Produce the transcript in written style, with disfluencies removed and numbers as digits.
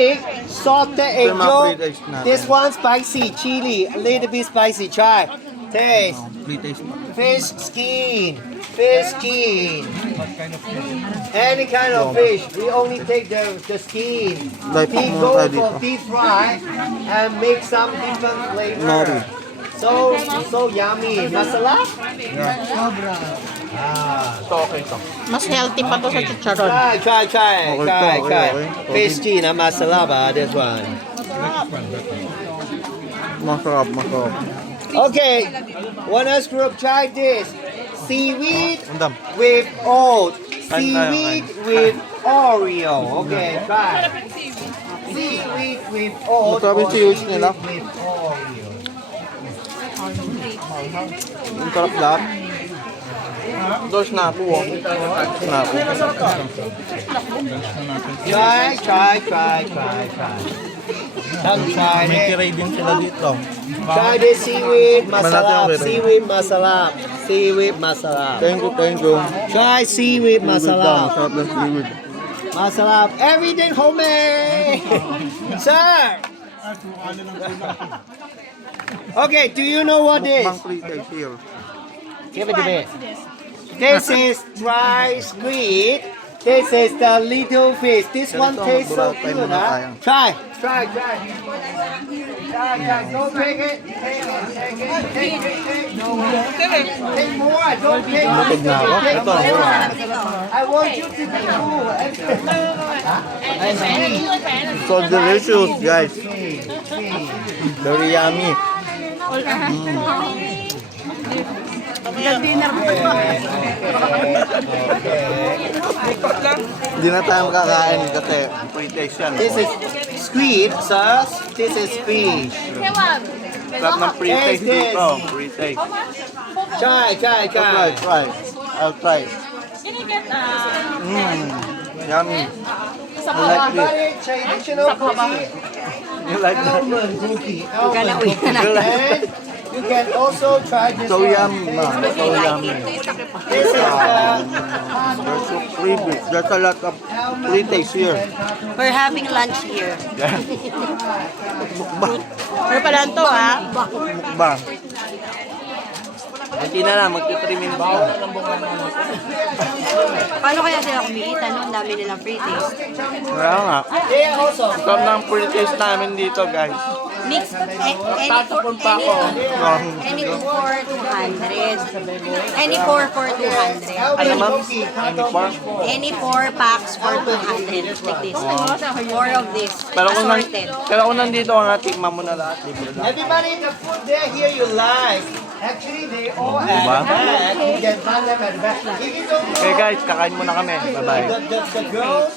big salted egg Ito yung mga yolk. free taste natin. This one spicy, chili, a little bit spicy. Try. Taste. Pre-taste pa. Fish skin. Fish skin. Any kind of fish. We only take the skin. Like, We mga go tayo for dito. deep fry and make some different Nori. flavor. So yummy. Masala? Ito okay to. Mas healthy pa to sa chicharon. Try. Okay. Fish skin and masala ba? This one. Masarap. Okay. One else group try this. Seaweed Andam. with oat. Kain. Seaweed with Oreo. Okay, try. Seaweed with oat. Masarap yung or seaweed nila. with Oreo. Ang sarap lahat. Ito snapu oh. Snapu. Try. Try May it. kiray din sila dito. Try this seaweed Malaki masala. ang kiray. Seaweed masala. Thank you. Try seaweed masala. Sarap ng seaweed. Masala. Everything homemade. Sir. Okay, do you know what this? Bang pre-taste here. Give it to me. This is dry squid. This is the little fish. This one tastes so good, huh? Try. Don't take it. Take more. Don't take it. Busog na ako. Take Ito. more. I want you to take more. So delicious, guys. Very yummy. Hindi na tayo makakain kasi pre-taste yan. This is squid, sir. This is fish. Sarap ng pre-taste dito. Pre-taste. Try. Try. I'll try. Yummy. You like this? Traditional cookie. You like that? Almond cookie. And you can also try this So one. yummy, ma'am. So yummy. This is There's so creepy. There's a lot of pre-taste here. We're having lunch here. Mukbang. Ano pa lang to, ha? Mukbang. Hindi na lang, magti-3 minutes na. Paano kaya sila kumikita no? Ang dami nilang free taste. Kaya nga. they also. Sarap ng pre-taste namin dito, guys. Mix, any for 200. Any 4 for 200. Ano ma'am? Any par? Any 4 packs for 200. Like this. 4 of this. Assorted. Pero kung nandito ka nga, tikman mo na lahat. Libre lang. Everybody in the food there here you like. Actually, they all at Diba? the back. You can find them at the back. If you don't know Okay guys, kakain muna kami. Bye-bye. the girls,